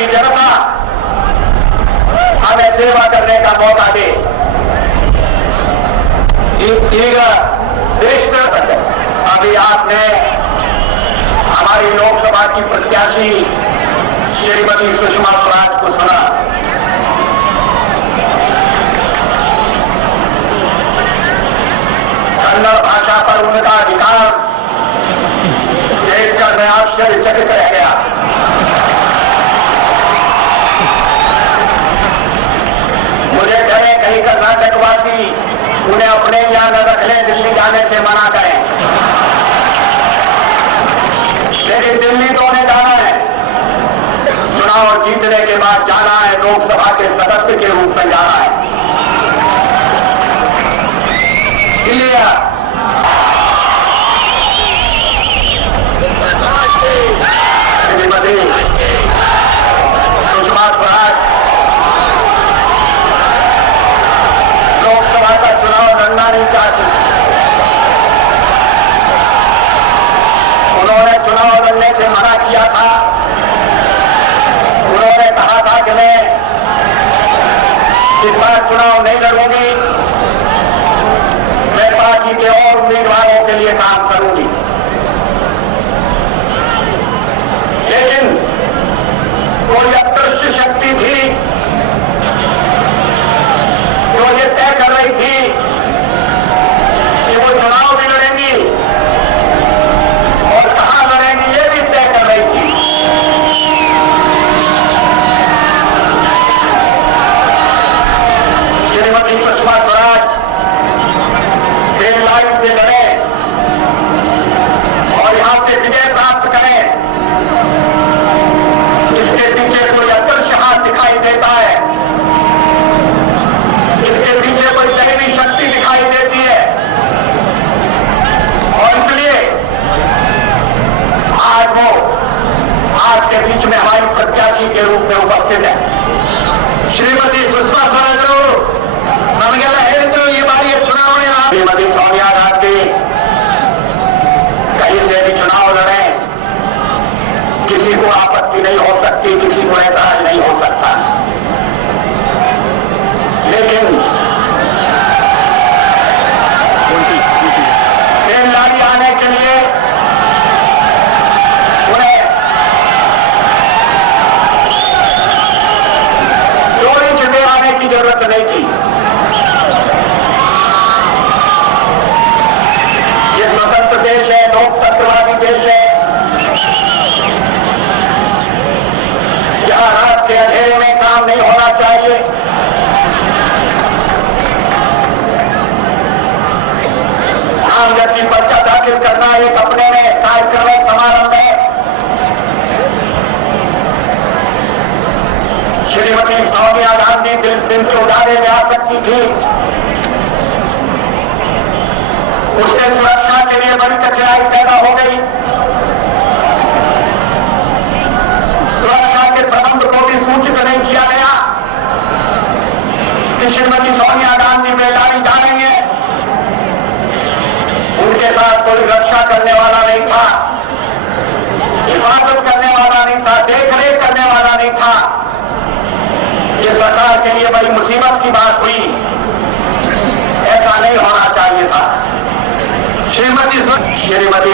की जनता हमें सेवा करने का मौका दे। ಈಗ देश अभी आपने हमारी लोकसभा की प्रत्याशी श्रीमती सुषमा स्वराज को सुना। कन्नड़ भाषा पर उनका अधिकार देखकर मैं आश्चर्यचकित रह गया। मुझे डरे कहीं कर्नाटकवासी उन्हें अपने यहां न रख लें, दिल्ली जाने से मना करें। लेकिन दिल्ली तो उन्हें जाना है, चुनाव जीतने के बाद जाना है, लोकसभा के सदस्य के रूप में जाना है। इसलिए श्रीमती सुषमा स्वराज लोकसभा का चुनाव लड़ना नहीं चाहती। उन्होंने चुनाव लड़ने से मना किया था। उन्होंने कहा था कि मैं इस बार चुनाव नहीं लड़ूंगी, मैं पार्टी के और उम्मीदवारों के लिए काम करूंगी। लेकिन कोई अदृश्य शक्ति थी जो ये तय कर रही थी कि वो चुनाव भी लड़ेंगी और कहां लड़ेंगी ये भी तय कर रही थी। श्रीमती सुषमा स्वराज रेल लाइन से लड़े और यहां से विजय प्राप्त करें, इसके पीछे कोई अदृश्य हाथ दिखाई देता है, इसके पीछे कोई दैवी शक्ति दिखाई देती है। और इसलिए आज वो आपके बीच में हमारी प्रत्याशी के रूप में उपस्थित है। श्रीमती सुषमा स्वराज नमಗೆಲ್ಲ ಹೇಳಿದ್ರು ಈ ಬಾರಿಯ ಚುನಾವಣೆ श्रीमती सोनिया गांधी कहीं से भी चुनाव लड़े, किसी को आपत्ति नहीं हो सकती, किसी को ऐतराज नहीं हो सकता। लेकिन रेलगाड़ी आने के लिए उन्हें 2 इंच में आने की जरूरत नहीं थी। ये स्वतंत्र देश है, लोकतंत्रवादी देश है, जहां रात के अंधेरे में काम नहीं होना चाहिए। नामजदगी पर्चा दाखिल करना एक अपने में कार्यक्रम समारंभ है। श्रीमती सोनिया गांधी दिन के उजाले में आ सकती थी, उससे सुरक्षा के लिए बड़ी कठिनाई पैदा हो गई। सुरक्षा के प्रबंध को भी सूचित नहीं किया गया कि श्रीमती सोनिया गांधी बेलगाड़ी जा रही है। उनके साथ कोई रक्षा करने वाला नहीं था, हिफाजत करने वाला नहीं था, देखरेख करने वाला नहीं था। ये सरकार के लिए बड़ी मुसीबत की बात हुई, ऐसा नहीं होना चाहिए था। श्रीमती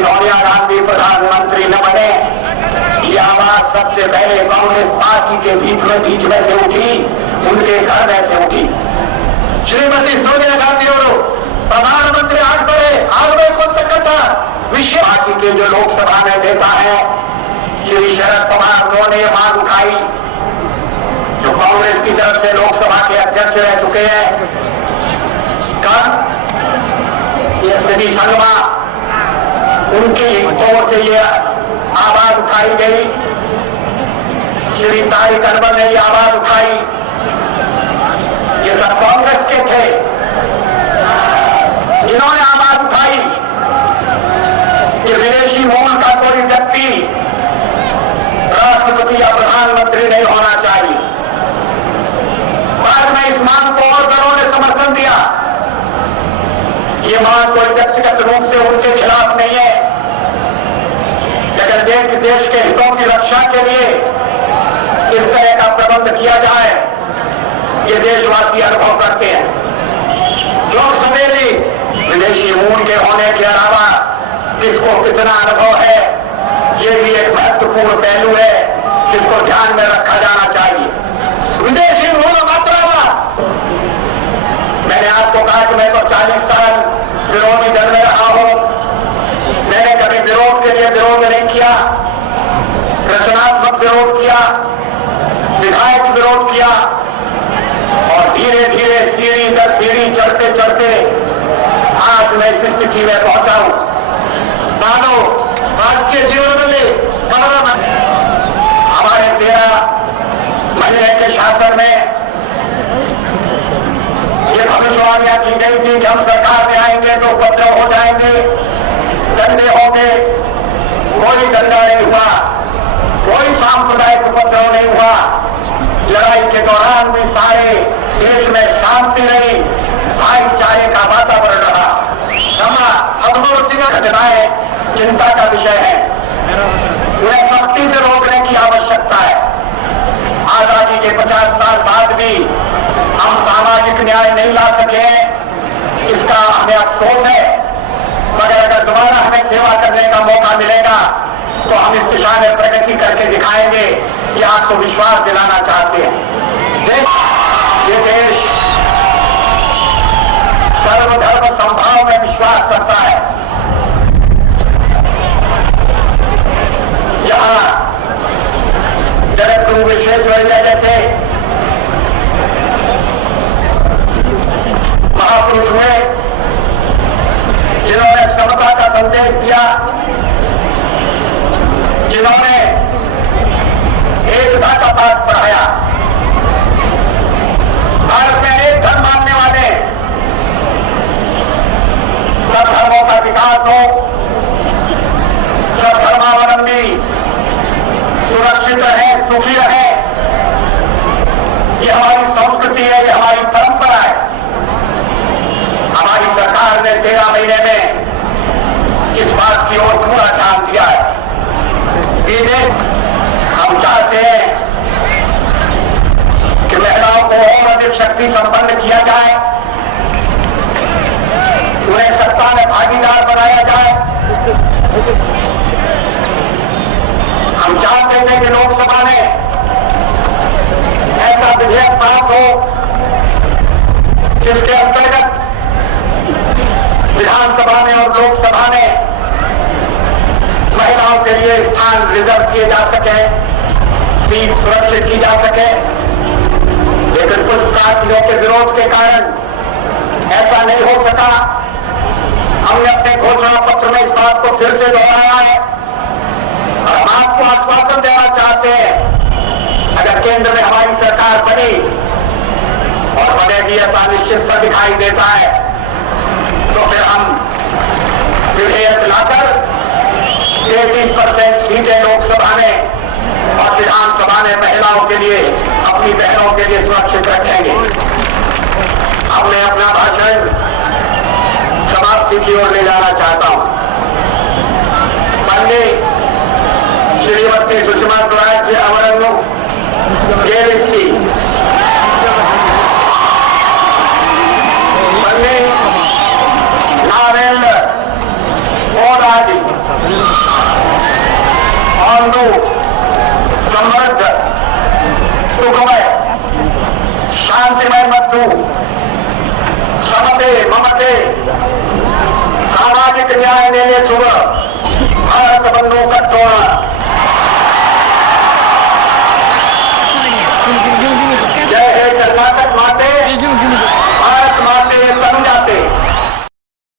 सोनिया गांधी प्रधानमंत्री न बने, ये आवाज सबसे पहले कांग्रेस पार्टी के बीच में से उठी, उनके घर में से उठी। श्रीमती सोनिया गांधी और प्रधानमंत्री ಆಗಬೇಕು विश्व पार्टी के जो लोकसभा में नेता है श्री शरद पवार, उन्होंने ये मांग उठाई, जो कांग्रेस की तरफ से लोकसभा के अध्यक्ष रह चुके हैं। कल ये श्री संगमा, उनकी ओर से ये आवाज उठाई गई। श्री तारिक अनवर ने ये आवाज उठाई। ये सब कांग्रेस के थे जिन्होंने आवाज उठाई कि विदेशी मूल का कोई व्यक्ति राष्ट्रपति या प्रधानमंत्री नहीं होना चाहिए। बाद में इस मांग को और दलों ने समर्थन दिया। ये मांग कोई व्यक्तिगत रूप से उनके खिलाफ नहीं है, लेकिन देश के हितों की रक्षा के लिए किस तरह का प्रबंध किया जाए ये देशवासी अनुभव करते हैं। लोग सवेरे विदेशी मूल के होने के अलावा किसको कितना अनुभव है ये भी एक महत्वपूर्ण पहलू है जिसको ध्यान में रखा जाना चाहिए। विदेशी मूल मात्रा मैंने आपको कहा कि मैं तो 40 साल विरोधी दल में रहा हूं। मैंने कभी विरोध के लिए विरोध नहीं किया, रचनात्मक विरोध किया, विधायक विरोध किया और धीरे धीरे सीढ़ी दर सीढ़ी चढ़ते चढ़ते आज मैं इस स्थिति में पहुंचा हूं। मानो आज के जीवन में हमारे 13 महीने के शासन में ये भविष्यवाणियां की गई थी कि हम सरकार में आएंगे तो उपद्रव हो जाएंगे, दंगे होंगे। कोई दंगा नहीं हुआ, कोई सांप्रदायिक उपद्रव नहीं हुआ। लड़ाई के दौरान भी सारे देश में शांति रही, भाईचारे का वातावरण रहा। घटनाएं चिंता का विषय है, उन्हें सख्ती से रोकने की आवश्यकता है। आजादी के 50 साल बाद भी हम सामाजिक न्याय नहीं ला सके, इसका हमें अफसोस है। मगर अगर दोबारा हमें सेवा करने का मौका मिलेगा तो हम इस दिशा में प्रगति करके दिखाएंगे। ये आपको विश्वास दिलाना चाहते हैं। ये देश सर्वधर्म संभाव में विश्वास करता है। यहाँ जगतगुरु विश्वेश्वरैया जैसे महापुरुष हुए जिन्होंने समता का संदेश दिया, जिन्होंने एकता का पाठ पढ़ाया। भारत में एक धर्म मानने वाले, सब धर्मों का विकास हो, सब धर्मावलंबी सुरक्षित रहे, सुखी रहे, ये हमारी संस्कृति है, ये हमारी परंपरा है। हमारी सरकार ने 13 महीने में इस बात की ओर पूरा ध्यान दिया है। हम चाहते हैं कि महिलाओं को और अधिक शक्ति संपन्न किया जाए, उन्हें सत्ता में भागीदार बनाया जाए। हम चाहते हैं कि लोकसभा में ऐसा विधेयक पास हो जिसके अंतर्गत विधानसभा में और लोकसभा में महिलाओं के लिए स्थान रिजर्व किए जा सके, सीट सुरक्षित की जा सके। लेकिन कुछ पार्टियों के विरोध के कारण ऐसा नहीं हो सका। हमने अपने घोषणा पत्र में इस बात को फिर से दोहराया है और हम आपको आश्वासन देना चाहते हैं, अगर केंद्र में हमारी सरकार बनी और बनेगी ऐसा निश्चित पर दिखाई देता है तो फिर हम विधेयक लाकर 33% सीटें लोकसभा में और विधानसभा में महिलाओं के लिए, अपनी बहनों के लिए सुरक्षित रखेंगे। अब मैं अपना भाषण समाप्ति की ओर ले जाना चाहता हूं। माननीय श्रीमती सुषमा स्वराज जी ಅವರನ್ನು ಗೆಲ್ಲಿಸಿ माननीय ನಾವೆಲ್ಲ ಹೋರಾಡಿ ಒಂದು ಸಮೃದ್ಧ, ಸುಖಮಯ, ಶಾಂತಿಮಯ ಮತ್ತು ಸಮತೆ, ಮಮತೆ, ಸಾಮಾಜಿಕ ನ್ಯಾಯ ನೆಲೆಸುವ ಭಾರತವನ್ನು ಕಟ್ಟೋಣ.